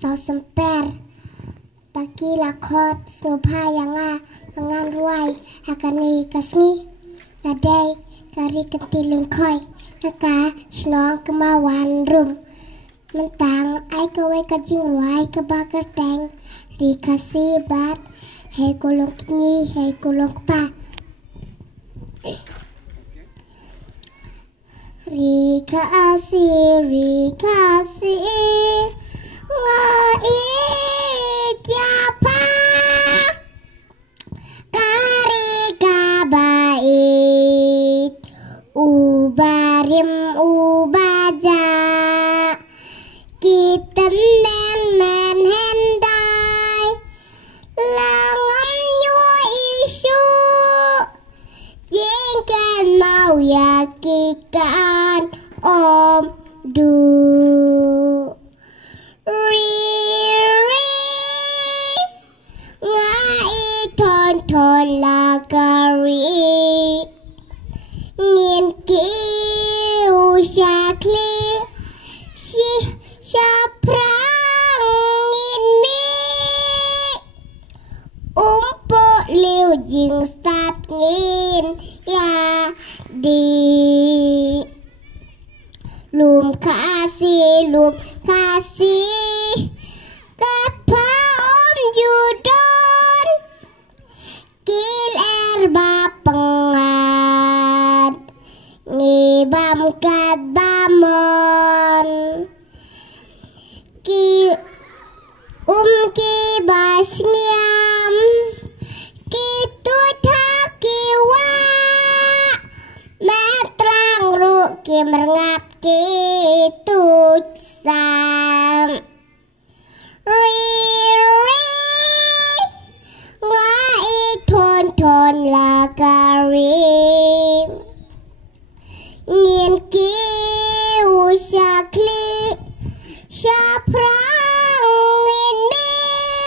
sao semper pagi lakot snopa yanga mangan ruai hakani kasni nadai kari ketiling koi naka snong kemawan rum mentang ai kawe kajing ruai kebakar teng dikasih bat hei kolong kini hei kolong pa rikasih ngai tiapa kari kabait ubarim ubaja kita men hendai langam nyu isu jengken mau yakikan om du thon lagari nghiên cứu sakli prang nghiên mi po liu jing stat nghiên ya di lum kasih kapa om judon kil erba pengat ngibam kadamon ki kibas ngiam kitu takiwa metrang ru kimerngap kitu sam